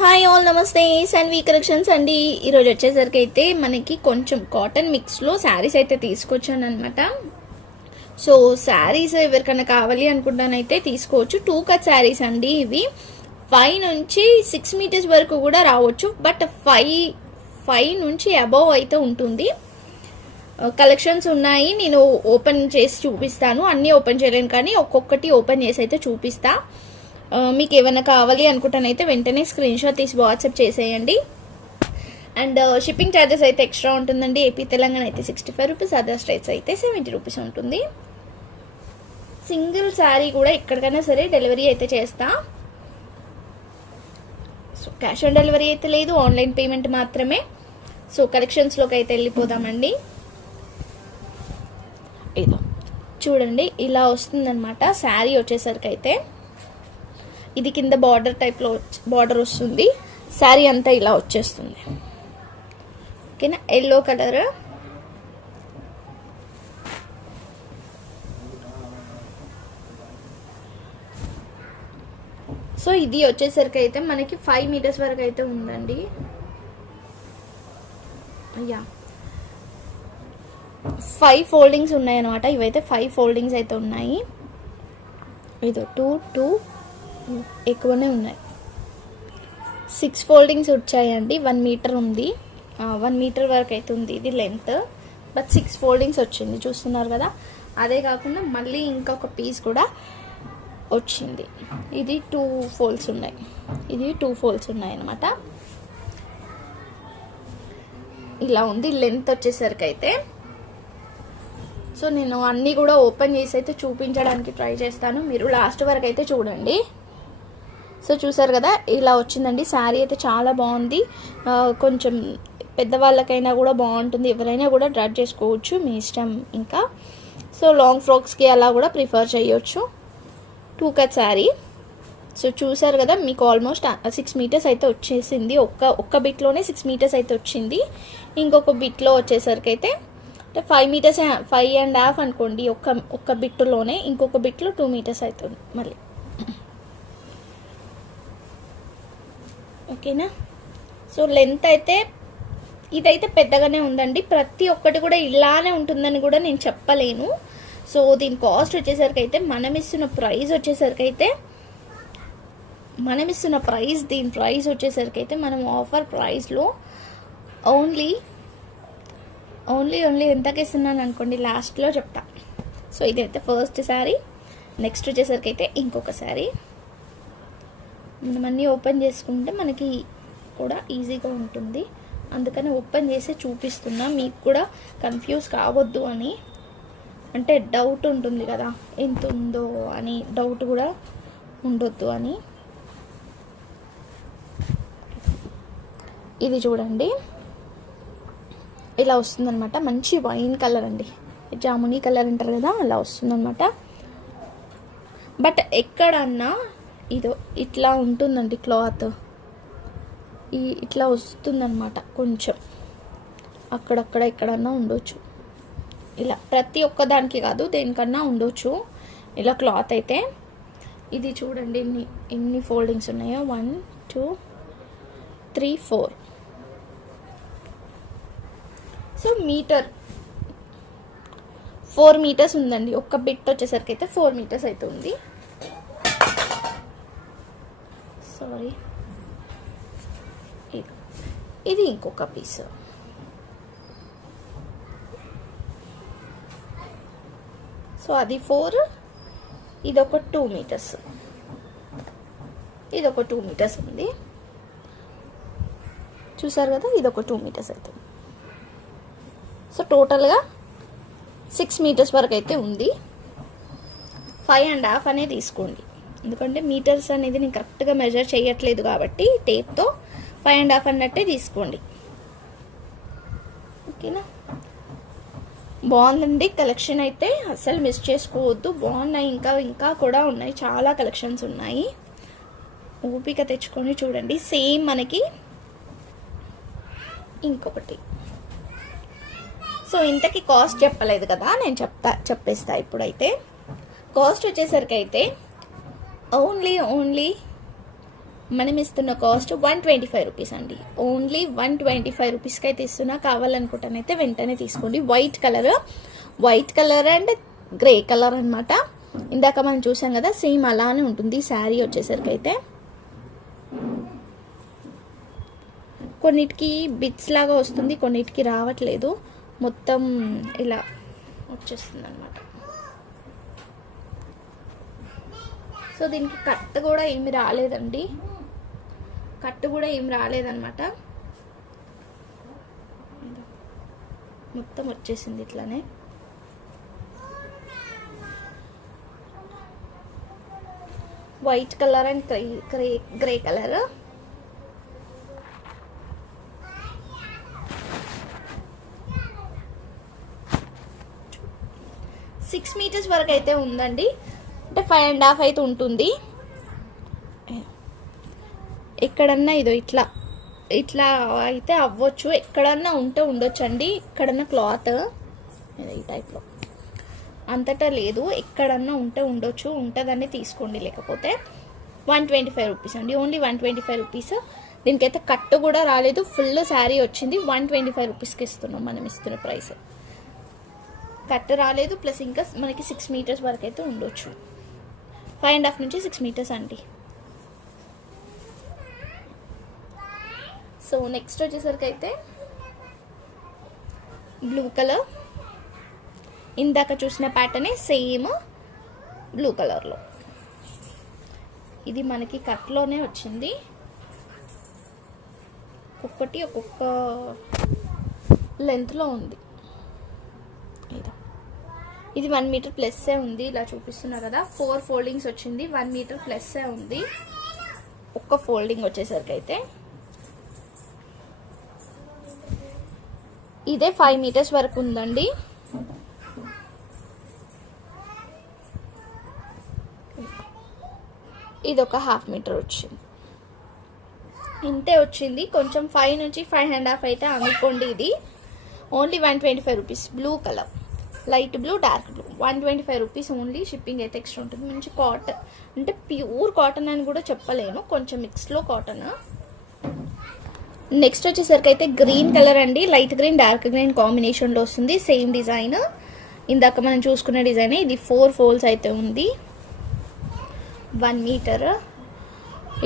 Hi all, నమస్తే. Shanvi collections అండి. ఈరోజు వచ్చేసరికి అయితే మనకి కొంచెం కాటన్ మిక్స్లో శారీస్ అయితే తీసుకొచ్చాను అనమాట. సో శారీస్ ఎవరికైనా కావాలి అనుకుంటానైతే తీసుకోవచ్చు. 2 కట్ శారీస్ అండి ఇవి. 5 నుంచి 6 మీటర్స్ వరకు కూడా రావచ్చు, బట్ 5 నుంచి అబవ్ అయితే ఉంటుంది. కలెక్షన్స్ ఉన్నాయి, నేను ఓపెన్ చేసి చూపిస్తాను. అన్నీ ఓపెన్ చేయలేను కానీ ఒక్కొక్కటి ఓపెన్ చేసి అయితే చూపిస్తా. మీకు ఏమైనా కావాలి అనుకుంటానైతే వెంటనే స్క్రీన్ షాట్ తీసి వాట్సాప్ చేసేయండి. అండ్ షిప్పింగ్ ఛార్జెస్ అయితే ఎక్స్ట్రా ఉంటుందండి. ఏపీ తెలంగాణ అయితే 65 రూపీస్, అదర్ స్టేట్స్ అయితే 70 రూపీస్ ఉంటుంది. సింగిల్ శారీ కూడా ఎక్కడికైనా సరే డెలివరీ అయితే చేస్తా. సో క్యాష్ ఆన్ డెలివరీ అయితే లేదు, ఆన్లైన్ పేమెంట్ మాత్రమే. సో కలెక్షన్స్లోకి అయితే వెళ్ళిపోదామండి. ఇదో చూడండి, ఇలా వస్తుందన్నమాట శారీ వచ్చేసరికి అయితే. ఇది కింద బార్డర్ టైప్లో బార్డర్ వస్తుంది, శారీ అంతా ఇలా వచ్చేస్తుంది. ఓకేనా, ఎల్లో కలర్. సో ఇది వచ్చేసరికి అయితే మనకి 5 మీటర్స్ వరకు అయితే ఉందండి. అయ్యా 5 ఫోల్డింగ్స్ ఉన్నాయి అనమాట. ఇవైతే 5 ఫోల్డింగ్స్ అయితే ఉన్నాయి. ఇదో 2 ఎక్కువనే ఉన్నాయి. 6 ఫోల్డింగ్స్ వచ్చాయండి. 1 మీటర్ ఉంది, 1 మీటర్ వరకు అయితే ఉంది ఇది లెంత్, బట్ 6 ఫోల్డింగ్స్ వచ్చింది, చూస్తున్నారు కదా. అదే కాకుండా మళ్ళీ ఇంకొక పీస్ కూడా వచ్చింది. ఇది 2 ఫోల్డ్స్ ఉన్నాయి, ఇది 2 ఫోల్డ్స్ ఉన్నాయి అనమాట. ఇలా ఉంది లెంత్ వచ్చేసరికి అయితే. సో నేను అన్నీ కూడా ఓపెన్ చేసి అయితే చూపించడానికి ట్రై చేస్తాను, మీరు లాస్ట్ వరకు అయితే చూడండి. సో చూసారు కదా, ఇలా వచ్చిందండి. శారీ అయితే చాలా బాగుంది. కొంచెం పెద్దవాళ్ళకైనా కూడా బాగుంటుంది, ఎవరైనా కూడా డ్రెస్ చేసుకోవచ్చు, మీ ఇష్టం. ఇంకా సో లాంగ్ ఫ్రాక్స్కి అలా కూడా ప్రిఫర్ చేయొచ్చు. 2 కట్ శారీ. సో చూసారు కదా, మీకు ఆల్మోస్ట్ 6 మీటర్స్ అయితే వచ్చేసింది. ఒక్క బిట్లోనే 6 మీటర్స్ అయితే వచ్చింది. ఇంకొక బిట్లో వచ్చేసరికి అయితే 5 మీటర్స్, 5.5 అనుకోండి ఒక్క బిట్టులోనే. ఇంకొక బిట్లో 2 మీటర్స్ అవుతుంది మళ్ళీ. ఓకేనా. సో లెంత్ అయితే ఇదైతే పెద్దగానే ఉందండి. ప్రతి ఒక్కటి కూడా ఇలానే ఉంటుందని కూడా నేను చెప్పలేను. సో దీని కాస్ట్ వచ్చేసరికి అయితే మనం ఇస్తున్న ప్రైస్ దీని ప్రైస్ వచ్చేసరికి అయితే మనం ఆఫర్ ప్రైస్లో ఓన్లీ ఎంతకి ఇస్తున్నాను అనుకోండి, లాస్ట్లో చెప్తా. సో ఇదైతే ఫస్ట్ శారీ. నెక్స్ట్ వచ్చేసరికి అయితే ఇంకొక శారీ. మనం అన్నీ ఓపెన్ చేసుకుంటే మనకి కూడా ఈజీగా ఉంటుంది, అందుకని ఓపెన్ చేసి చూపిస్తున్నా. మీకు కూడా కన్ఫ్యూజ్ కావద్దు అని, అంటే డౌట్ ఉంటుంది కదా ఎంత ఉందో అని, డౌట్ కూడా ఉండొద్దు అని. ఇది చూడండి, ఇలా వస్తుందన్నమాట. మంచి వైన్ కలర్ అండి, జామునీ కలర్ అంటారు కదా, అలా వస్తుందన్నమాట. బట్ ఎక్కడన్నా ఇదో ఇట్లా ఉంటుందండి క్లాత్, ఇట్లా వస్తుందన్నమాట. కొంచెం అక్కడక్కడ ఎక్కడన్నా ఉండొచ్చు, ఇలా ప్రతి ఒక్క దానికి కాదు, దేనికన్నా ఉండొచ్చు ఇలా క్లాత్ అయితే. ఇది చూడండి ఎన్ని ఫోల్డింగ్స్ ఉన్నాయో, 1 2 3 4. సో 4 మీటర్స్ ఉందండి. ఒక్క బిట్ వచ్చేసరికి అయితే 4 మీటర్స్ అయితే ఉంది. సారీ, ఇది ఇంకొక పీస్. సో అది 4, ఇదొక 2 మీటర్స్, ఇదొక 2 మీటర్స్ ఉంది. చూసారు కదా, ఇదొక 2 మీటర్స్ అవుతుంది. సో టోటల్గా 6 మీటర్స్ వరకు అయితే ఉంది. 5.5 అనే తీసుకోండి, ఎందుకంటే మీటర్స్ అనేది నేను కరెక్ట్గా మెజర్ చేయట్లేదు కాబట్టి టేప్తో 5.5 అన్నట్టే తీసుకోండి. ఓకేనా. బాగుందండి కలెక్షన్ అయితే, అస్సలు మిస్ చేసుకోవద్దు. బాగున్నాయి, ఇంకా కూడా ఉన్నాయి, చాలా కలెక్షన్స్ ఉన్నాయి. ఓపిక తెచ్చుకొని చూడండి. సేమ్ మనకి ఇంకొకటి. సో ఇంతకీ కాస్ట్ చెప్పలేదు కదా, నేను చెప్పేస్తా ఇప్పుడైతే. కాస్ట్ వచ్చేసరికి అయితే ఓన్లీ మనం ఇస్తున్న కాస్ట్ 125 రూపీస్ అండి. ఓన్లీ 125 రూపీస్కి అయితే ఇస్తున్నా. కావాలనుకుంటానైతే వెంటనే తీసుకోండి. White colour and grey colour అనమాట. ఇందాక మనం చూసాం కదా, సేమ్ అలానే ఉంటుంది శారీ వచ్చేసరికి అయితే. కొన్నిటికి బిట్స్ లాగా వస్తుంది, కొన్నిటికి రావట్లేదు. మొత్తం ఇలా వచ్చేస్తుంది అనమాట. సో దీనికి కట్ కూడా ఏమి రాలేదండి, రాలేదన్నమాట. మొత్తం వచ్చేసింది ఇట్లానే. White colour and grey colour. Six metres వరకు అయితే ఉందండి, అంటే 5.5 అయితే ఉంటుంది. ఎక్కడన్నా ఇదో ఇట్లా అయితే అవ్వచ్చు, ఎక్కడన్నా ఉండొచ్చు అండి. ఎక్కడన్నా క్లాత్ ఈ టైప్లో అంతటా లేదు, ఎక్కడన్నా ఉండొచ్చు, ఉంటుందని తీసుకోండి. లేకపోతే 125 రూపీస్ అండి, ఓన్లీ 125 రూపీస్. దీనికైతే కట్టు కూడా రాలేదు, ఫుల్ శారీ వచ్చింది. 125 రూపీస్కి ఇస్తున్నాం మనం ఇస్తున్న ప్రైస్. కట్టు రాలేదు, ప్లస్ ఇంకా మనకి 6 మీటర్స్ వరకు అయితే ఉండొచ్చు. 5.5 నుంచి 6 మీటర్స్ అండి. సో నెక్స్ట్ వచ్చేసరికి అయితే బ్లూ కలర్. ఇందాక చూసిన ప్యాటర్నే సేమ్ బ్లూ కలర్లో. ఇది మనకి కట్లోనే వచ్చింది, ఒక్కొక్క లెంత్లో ఉంది. ఇది 1 మీటర్ ప్లస్సే ఉంది, ఇలా చూపిస్తున్నా కదా. 4 ఫోల్డింగ్స్ వచ్చింది, 1 మీటర్ ప్లస్సే ఉంది. ఒక్క ఫోల్డింగ్ వచ్చేసరికి అయితే ఇదే 5 మీటర్స్ వరకు ఉందండి. ఇది ఒక 1/2 మీటర్ వచ్చింది, ఇంతే వచ్చింది. కొంచెం 5 నుంచి 5.5 అయితే అనుకోండి. ఇది only 125 rupees. Blue colour, light blue, dark blue, 125 rupees only. Shipping అయితే ఎక్స్ట్రా ఉంటుంది. మంచి కాటన్, అంటే ప్యూర్ కాటన్ అని కూడా చెప్పలేను, కొంచెం మిక్స్లో కాటన్. నెక్స్ట్ వచ్చేసరికి అయితే గ్రీన్ కలర్ అండి. లైట్ గ్రీన్, డార్క్ గ్రీన్ కాంబినేషన్లో వస్తుంది. సేమ్ డిజైన్, ఇందాక మనం చూసుకున్న డిజైన్. ఇది 4 ఫోల్డ్స్ అయితే ఉంది. 1 మీటర్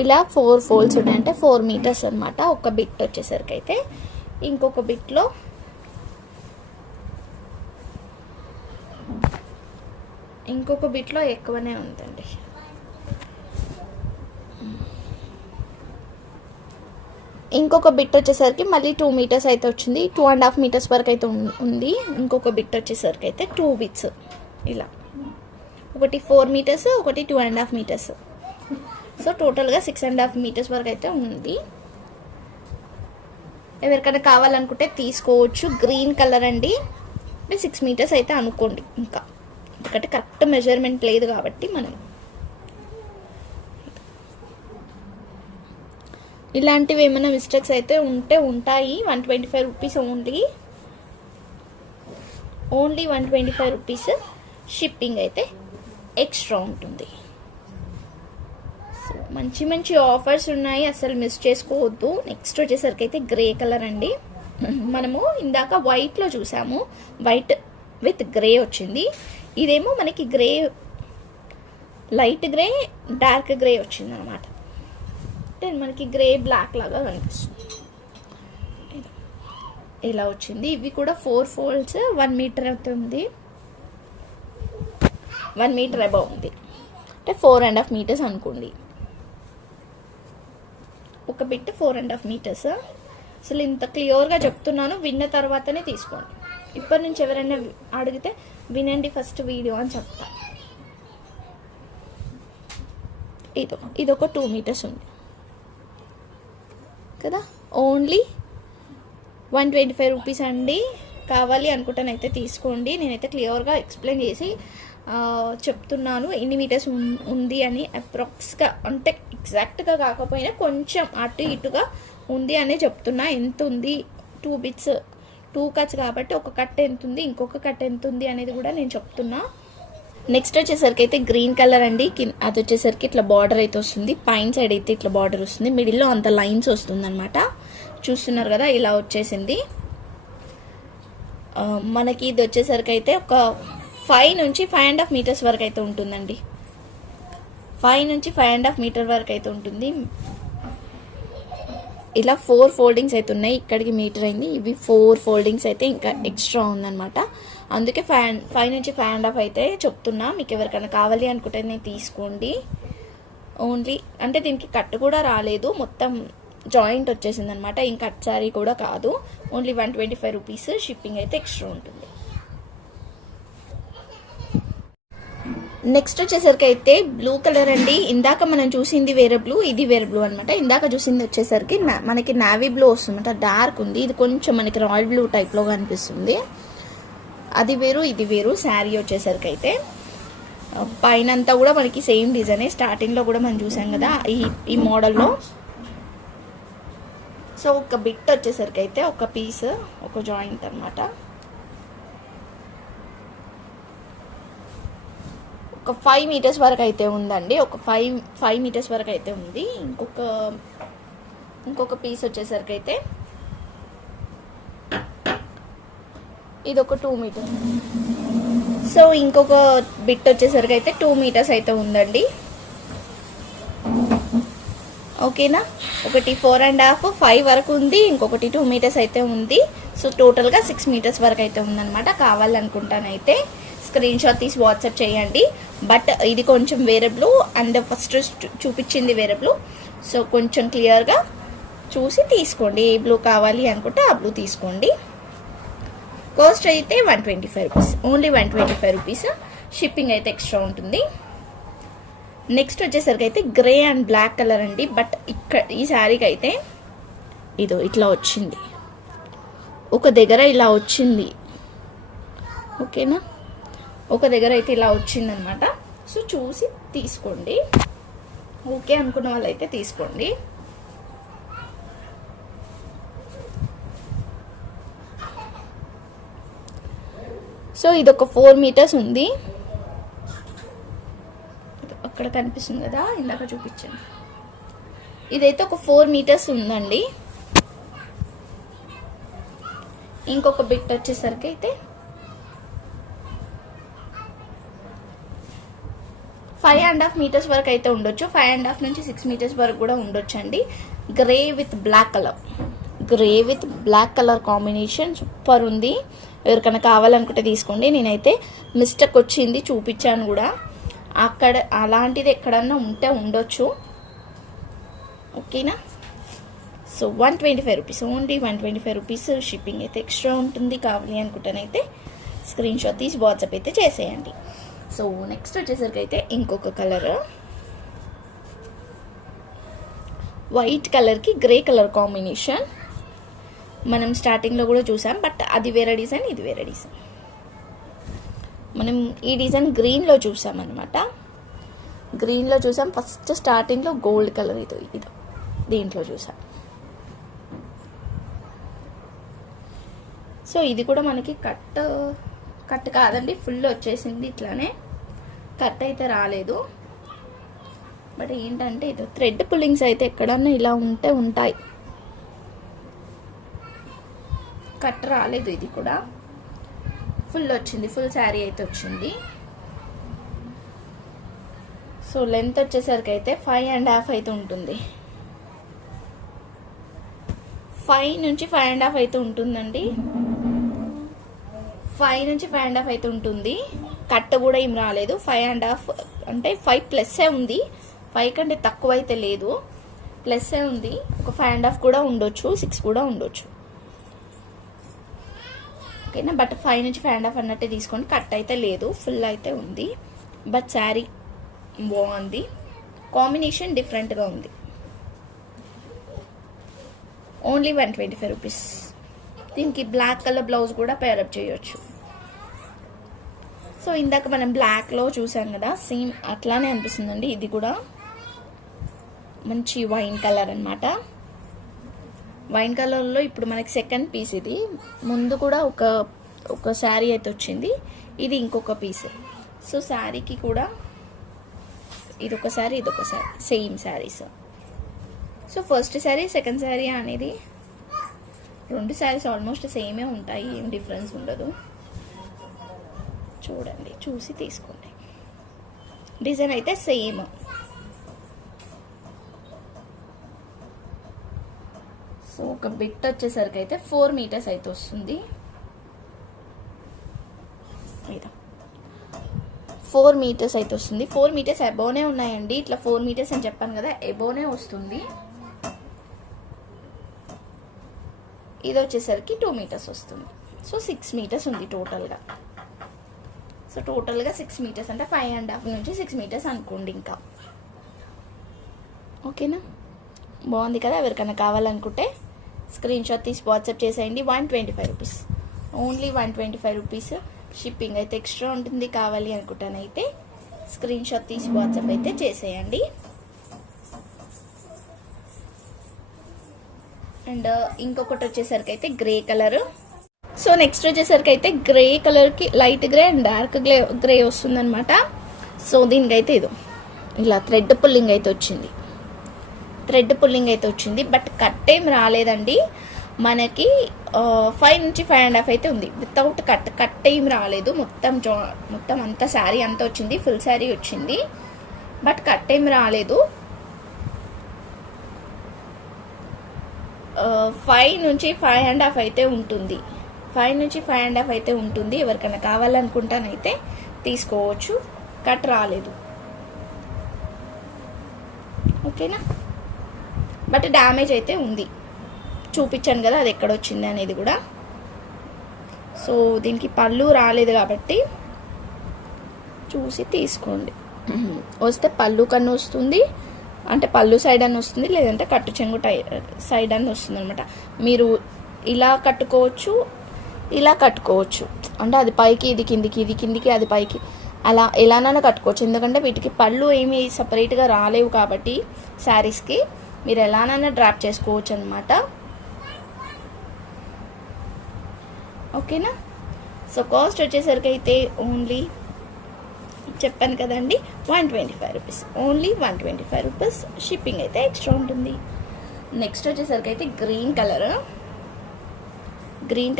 ఇలా 4 ఫోల్డ్స్ ఉన్నాయి, అంటే 4 మీటర్స్ అనమాట. ఒక బిట్ వచ్చేసరికి అయితే ఇంకొక బిట్లో ఎక్కువనే ఉందండి. ఇంకొక బిట్ వచ్చేసరికి మళ్ళీ 2 మీటర్స్ అయితే వచ్చింది. 2.5 మీటర్స్ వరకు అయితే ఉంది. ఇంకొక బిట్ వచ్చేసరికి అయితే 2 బిట్స్ ఇలా, ఒకటి 4 మీటర్స్, ఒకటి 2.5 మీటర్స్. సో టోటల్గా 6.5 మీటర్స్ వరకు అయితే ఉంది. ఎవరికైనా కావాలనుకుంటే తీసుకోవచ్చు. గ్రీన్ కలర్ అండి, 6 మీటర్స్ అయితే అనుకోండి. ఇంకా ఎందుకంటే కరెక్ట్ మెజర్మెంట్ లేదు కాబట్టి మనం ఇలాంటివి ఏమైనా మిస్టేక్స్ అయితే ఉంటాయి. 125 రూపీస్ ఓన్లీ 125 రూపీస్. షిప్పింగ్ అయితే ఎక్స్ట్రా ఉంటుంది. సో మంచి ఆఫర్స్ ఉన్నాయి, అసలు మిస్ చేసుకోవద్దు. నెక్స్ట్ వచ్చేసరికి అయితే గ్రే కలర్ అండి. మనము ఇందాక వైట్లో చూసాము, వైట్ విత్ గ్రే వచ్చింది. ఇదేమో మనకి grey, light grey, dark grey వచ్చింది అనమాట. అంటే మనకి గ్రే బ్లాక్ లాగా కనిపిస్తుంది. ఇలా వచ్చింది. ఇవి కూడా 4 ఫోల్డ్స్, 1 మీటర్ అవుతుంది. 1 మీటర్ అబౌవ్ ఉంది, అంటే 4.5 మీటర్స్ అనుకోండి. ఒక బిట్ 4.5 మీటర్స్. అసలు ఇంత క్లియర్గా చెప్తున్నాను, విన్న తర్వాతనే తీసుకోండి. ఇప్పటి నుంచి ఎవరైనా అడిగితే వినండి ఫస్ట్ వీడియో అని చెప్తా. ఇదొక 2 మీటర్స్ ఉంది కదా. ఓన్లీ 125 రూపీస్ అండి. కావాలి అనుకుంటానైతే తీసుకోండి. నేనైతే క్లియర్గా ఎక్స్ప్లెయిన్ చేసి చెప్తున్నాను ఎన్ని మీటర్స్ ఉంది అని. అప్రాక్స్గా, అంటే ఎగ్జాక్ట్గా కాకపోయినా కొంచెం అటు ఇటుగా ఉంది అనే చెప్తున్నా. ఎంత ఉంది, 2 బిట్స్, 2 కట్స్ కాబట్టి ఒక కట్ ఎంత ఉంది, ఇంకొక కట్ ఎంత ఉంది అనేది కూడా నేను చెప్తున్నా. నెక్స్ట్ వచ్చేసరికి అయితే గ్రీన్ కలర్ అండి. అది వచ్చేసరికి ఇట్లా బార్డర్ అయితే వస్తుంది, పైన సైడ్ అయితే ఇట్లా బార్డర్ వస్తుంది, మిడిల్లో అంత లైన్స్ వస్తుంది అనమాట. చూస్తున్నారు కదా, ఇలా వచ్చేసింది మనకి. ఇది వచ్చేసరికి అయితే ఒక 5 నుంచి 5.5 మీటర్స్ వరకు అయితే ఉంటుందండి. 5 నుంచి 5.5 మీటర్ వరకు అయితే ఉంటుంది. ఇలా 4 ఫోల్డింగ్స్ అయితే ఉన్నాయి, ఇక్కడికి మీటర్ అయింది, ఇవి 4 ఫోల్డింగ్స్ అయితే ఇంకా ఎక్స్ట్రా ఉందన్నమాట. అందుకే 5 నుంచి 5.5 అయితే చెప్తున్నా. మీకు ఎవరికైనా కావాలి అనుకుంటే నేను తీసుకోండి. ఓన్లీ అంటే దీనికి కట్ కూడా రాలేదు, మొత్తం జాయింట్ వచ్చేసింది అనమాట. ఇంక కట్ శారీ కూడా కాదు. ఓన్లీ 125 రూపీస్, షిప్పింగ్ అయితే ఎక్స్ట్రా ఉంటుంది. నెక్స్ట్ వచ్చేసరికి అయితే బ్లూ కలర్ అండి. ఇందాక మనం చూసింది వేరే బ్లూ, ఇది వేరే బ్లూ అనమాట. ఇందాక చూసింది వచ్చేసరికి మనకి నావీ బ్లూ వస్తుందన్నమాట, డార్క్ ఉంది. ఇది కొంచెం మనకి రాయల్ బ్లూ టైప్లో కనిపిస్తుంది. అది వేరు ఇది వేరు. శారీ వచ్చేసరికి అయితే పైన అంతా కూడా మనకి సేమ్ డిజైనే, స్టార్టింగ్లో కూడా మనం చూసాం కదా ఈ మోడల్లో. సో ఒక బిట్ వచ్చేసరికి అయితే ఒక పీస్, ఒక జాయింట్ అనమాట. ఒక 5 మీటర్స్ వరకు అయితే ఉందండి, ఒక 5 మీటర్స్ వరకు అయితే ఉంది. ఇంకొక పీస్ వచ్చేసరికి అయితే ఇది ఒక 2 మీటర్స్. సో ఇంకొక బిట్ వచ్చేసరికి అయితే 2 మీటర్స్ అయితే ఉందండి. ఓకేనా, ఒకటి 4.5 5 వరకు ఉంది, ఇంకొకటి 2 మీటర్స్ అయితే ఉంది. సో టోటల్గా 6 మీటర్స్ వరకు అయితే ఉందన్నమాట. కావాలనుకుంటానైతే స్క్రీన్ షాట్ తీసి వాట్సాప్ చేయండి. బట్ ఇది కొంచెం వేరే బ్లూ అండ్ ఫస్ట్ చూపించింది వేరే బ్లూ. సో కొంచెం క్లియర్గా చూసి తీసుకోండి. ఏ బ్లూ కావాలి అనుకుంటే ఆ బ్లూ తీసుకోండి. కాస్ట్ అయితే 125 రూపీస్, ఓన్లీ 125 రూపీస్. షిప్పింగ్ అయితే ఎక్స్ట్రా ఉంటుంది. నెక్స్ట్ వచ్చేసరికి అయితే గ్రే అండ్ బ్లాక్ కలర్ అండి. బట్ ఇక్కడ ఈ శారీకి అయితే ఇదో ఇట్లా వచ్చింది, ఒక దగ్గర ఇలా వచ్చింది. ఓకేనా, ఒక దగ్గర అయితే ఇలా వచ్చిందనమాట. సో చూసి తీసుకోండి. ఓకే అనుకున్న వాళ్ళైతే తీసుకోండి. సో ఇది ఒక 4 మీటర్స్ ఉంది, అక్కడ కనిపిస్తుంది కదా, ఇందాక చూపించాను. ఇదైతే ఒక 4 మీటర్స్ ఉందండి. ఇంకొక బిట్ వచ్చేసరికి అయితే 5.5 మీటర్స్ వరకు అయితే ఉండొచ్చు. 5.5 నుంచి 6 మీటర్స్ వరకు కూడా ఉండొచ్చు అండి. Grey with black colour, grey with black colour combination super ఉంది. ఎవరికైనా కావాలనుకుంటే తీసుకోండి. నేనైతే మిస్టేక్ వచ్చింది, చూపించాను కూడా. అక్కడ అలాంటిది ఎక్కడన్నా ఉంటే ఉండొచ్చు. ఓకేనా, so 125 rupees, only 125 rupees. Shipping అయితే ఎక్స్ట్రా ఉంటుంది. కావాలి అనుకుంటేనైతే స్క్రీన్ షాట్ తీసి వాట్సాప్ అయితే చేసేయండి. సో నెక్స్ట్ వచ్చేసరికి అయితే ఇంకొక కలర్, వైట్ కలర్కి గ్రే కలర్ కాంబినేషన్. మనం స్టార్టింగ్లో కూడా చూసాం, బట్ అది వేరే డిజైన్, ఇది వేరే డిజైన్. మనం ఈ డిజైన్ గ్రీన్లో చూసాం అనమాట. గ్రీన్లో చూసాం ఫస్ట్ స్టార్టింగ్లో. గోల్డ్ కలర్ ఇదో దీంట్లో చూసాం. సో ఇది కూడా మనకి కట్ కాదండి, ఫుల్ వచ్చేసింది. ఇట్లానే కట్ అయితే రాలేదు. బట్ ఏంటంటే ఇది థ్రెడ్ పుల్లింగ్స్ అయితే ఎక్కడన్నా ఇలా ఉంటాయి, కట్ రాలేదు. ఇది కూడా ఫుల్ వచ్చింది, ఫుల్ శారీ అయితే వచ్చింది. సో లెంత్ వచ్చేసరికి అయితే 5.5 అయితే ఉంటుంది. 5 నుంచి 5.5 అయితే ఉంటుందండి. 5 నుంచి 5.5 అయితే ఉంటుంది. కట్ కూడా ఏం రాలేదు. 5.5 అంటే 5+ ఉంది. 5 కంటే తక్కువ అయితే లేదు, ప్లస్ ఉంది. ఒక 5.5 కూడా ఉండొచ్చు, 6 కూడా ఉండొచ్చు. ఓకేనా, బట్ 5 నుంచి 5.5 అన్నట్టే తీసుకోండి. కట్ అయితే లేదు, ఫుల్ అయితే ఉంది. బట్ శారీ బాగుంది, కాంబినేషన్ డిఫరెంట్గా ఉంది. Only 125 rupees. దీనికి బ్లాక్ కలర్ బ్లౌజ్ కూడా పేరప్ చేయొచ్చు. సో ఇందాక మనం బ్లాక్లో చూసాం కదా, సేమ్ అట్లానే అనిపిస్తుందండి. ఇది కూడా మంచి వైన్ కలర్ అనమాట. వైన్ కలర్లో ఇప్పుడు మనకి సెకండ్ పీస్. ఇది ముందు కూడా ఒక శారీ అయితే వచ్చింది, ఇది ఇంకొక పీస్. సో శారీకి కూడా ఇదొక sari same saris. So first sari second sari అనేది రెండు శారీస్ ఆల్మోస్ట్ సేమే ఉంటాయి, ఏం డిఫరెన్స్ ఉండదు. చూడండి, చూసి తీసుకోండి. డిజైన్ అయితే సేమ్. సో ఒక బిట్ వచ్చేసరికి అయితే 4 మీటర్స్ అయితే వస్తుంది. 4 మీటర్స్ అయితే వస్తుంది. 4 మీటర్స్ అబోనే ఉన్నాయండి. ఇట్లా 4 మీటర్స్ అని చెప్పాను కదా, అబోనే వస్తుంది. ఇది వచ్చేసరికి 2 మీటర్స్ వస్తుంది. సో 6 మీటర్స్ ఉంది టోటల్గా. సో టోటల్గా 6 మీటర్స్ అంటే 5.5 నుంచి 6 మీటర్స్ అనుకోండి. ఇంకా ఓకేనా, బాగుంది కదా. ఎవరికైనా కావాలనుకుంటే స్క్రీన్ షాట్ తీసి వాట్సాప్ చేసేయండి. 125 రూపీస్, ఓన్లీ 125 రూపీస్. షిప్పింగ్ అయితే ఎక్స్ట్రా ఉంటుంది. కావాలి అనుకుంటానైతే స్క్రీన్ షాట్ తీసి వాట్సాప్ అయితే చేసేయండి. అండ్ ఇంకొకటి వచ్చేసరికి అయితే గ్రే కలర్. సో నెక్స్ట్ వచ్చేసరికి అయితే గ్రే కలర్కి light grey and dark grey వస్తుందన్నమాట. సో దీనికైతే ఇది ఇలా థ్రెడ్ పుల్లింగ్ అయితే వచ్చింది. బట్ కట్ ఏం రాలేదండి మనకి. 5 నుంచి 5.5 అయితే ఉంది. వితౌట్ కట్ ఏం రాలేదు. మొత్తం అంతా శారీ అంతా వచ్చింది, ఫుల్ శారీ వచ్చింది. బట్ కట్ ఏం రాలేదు. 5 నుంచి 5.5 అయితే ఉంటుంది. 5 నుంచి 5.5 అయితే ఉంటుంది. ఎవరికైనా కావాలనుకుంటానైతే తీసుకోవచ్చు. కట్ రాలేదు, ఓకేనా. బట్ డ్యామేజ్ అయితే ఉంది, చూపించాను కదా అది ఎక్కడ వచ్చింది అనేది కూడా. సో దీనికి పళ్ళు రాలేదు కాబట్టి చూసి తీసుకోండి. వస్తే పళ్ళు కన్ను వస్తుంది, అంటే పళ్ళు సైడ్ అని వస్తుంది, లేదంటే కట్టు చెంగు సైడ్ అని వస్తుంది అనమాట. మీరు ఇలా కట్టుకోవచ్చు, ఇలా కట్టుకోవచ్చు. అంటే అది పైకి, ఇది కిందికి, ఇది కిందికి, అది పైకి, అలా ఎలానైనా కట్టుకోవచ్చు. ఎందుకంటే వీటికి పళ్ళు ఏమి సపరేట్గా రాలేవు కాబట్టి శారీస్కి మీరు ఎలానైనా డ్రాప్ చేసుకోవచ్చు అనమాట. ఓకేనా. సో కాస్ట్ వచ్చేసరికి అయితే ఓన్లీ చెప్పాను కదండి 125 రూపీస్, ఓన్లీ 125 రూపీస్. షిప్పింగ్ అయితే ఎక్స్ట్రా ఉంటుంది. నెక్స్ట్ వచ్చేసరికి అయితే గ్రీన్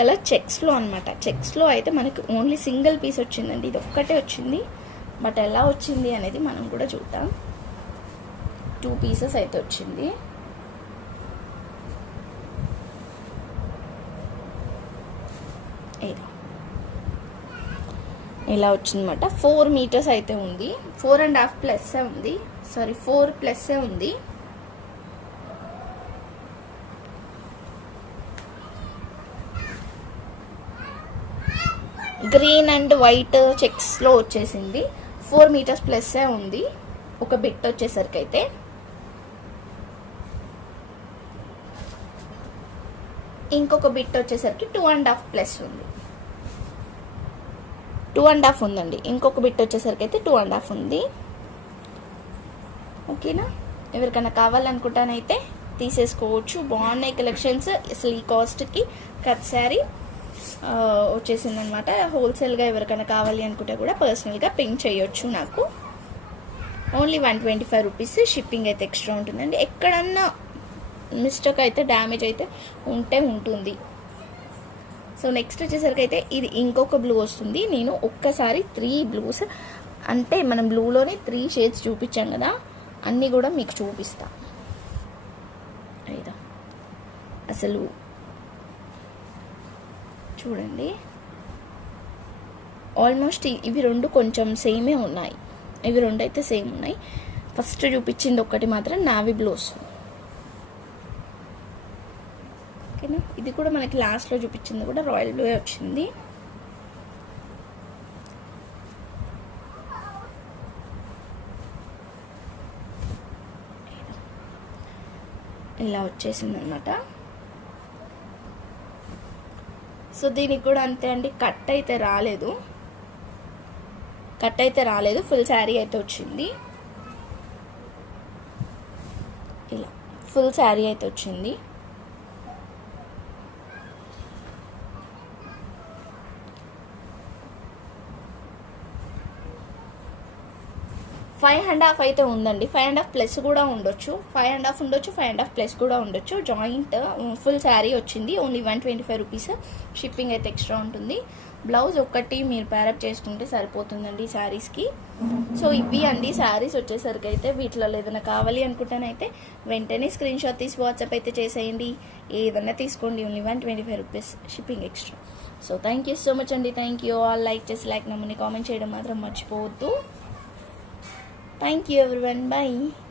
కలర్ చెక్స్లో అనమాట. చెక్స్లో అయితే మనకి ఓన్లీ సింగిల్ పీస్ వచ్చిందండి, ఇది ఒక్కటే వచ్చింది. బట్ ఎలా వచ్చింది అనేది మనం కూడా చూద్దాం. 2 పీసెస్ అయితే వచ్చింది. ఇలా వచ్చిందన్నమాట. 4 మీటర్స్ అయితే ఉంది. 4.5 ప్లస్ ఉంది, 4 ప్లస్ ఉంది. గ్రీన్ అండ్ వైట్ చెక్స్లో వచ్చేసింది. 4 మీటర్స్ ప్లస్ ఉంది. ఒక బిట్ వచ్చేసరికి అయితే ఇంకొక బిట్ వచ్చేసరికి 2.5 ప్లస్ ఉంది. 2.5 ఉందండి. ఇంకొక బిట్ వచ్చేసరికి అయితే 2.5 ఉంది. ఓకేనా. ఎవరికైనా కావాలనుకుంటానైతే తీసేసుకోవచ్చు. బాగున్నాయి కలెక్షన్స్. అసలు ఈ కాస్ట్కి కట్ శారీ వచ్చేసిందనమాట. హోల్సేల్గా ఎవరికైనా కావాలి అనుకుంటే కూడా పర్సనల్గా పింక్ చేయొచ్చు నాకు. Only 125 rupees. షిప్పింగ్ అయితే ఎక్స్ట్రా ఉంటుందండి. ఎక్కడన్నా మిస్టేక్ అయితే డ్యామేజ్ అయితే ఉంటుంది. సో నెక్స్ట్ వచ్చేసరికి అయితే ఇది ఇంకొక బ్లూ వస్తుంది. నేను ఒక్కసారి 3 బ్లూస్, అంటే మనం బ్లూలోనే 3 షేడ్స్ చూపించాం కదా, అన్నీ కూడా మీకు చూపిస్తా. అసలు చూడండి, ఆల్మోస్ట్ ఇవి రెండు కొంచెం సేమే ఉన్నాయి. ఇవి రెండు అయితే సేమ్ ఉన్నాయి. ఫస్ట్ చూపించింది ఒకటి మాత్రం నావీ బ్లూ వస్తుంది. ఓకేనా. ఇది కూడా మనకి లాస్ట్లో చూపించింది కూడా రాయల్ బ్లూ వచ్చింది. ఇలా వచ్చేసింది అనమాట. సో దీనికి కూడా అంతే అండి, కట్ అయితే రాలేదు, ఫుల్ శారీ అయితే వచ్చింది. ఇలా ఫుల్ శారీ అయితే వచ్చింది. 5.5 అయితే ఉందండి. 5.5 ప్లస్ కూడా ఉండొచ్చు, 5.5 ఉండొచ్చు, 5.5 ప్లస్ కూడా ఉండొచ్చు. జాయింట్ ఫుల్ శారీ వచ్చింది. Only 125 rupees. షిప్పింగ్ అయితే ఎక్స్ట్రా ఉంటుంది. బ్లౌజ్ ఒక్కటి మీరు ప్యారప్ చేసుకుంటే సరిపోతుందండి శారీస్కి. సో ఇవి అండి శారీస్ వచ్చేసరికి అయితే. వీటిలో ఏదైనా కావాలి అనుకుంటానైతే వెంటనే స్క్రీన్ షాట్ తీసి వాట్సాప్ అయితే చేసేయండి. ఏదైనా తీసుకోండి, only 125 rupees, shipping extra. So thank you so much అండి. Thank you all. లైక్ చేసి నమ్మని కామెంట్ చేయడం మాత్రం మర్చిపోవద్దు. Thank you everyone. Bye.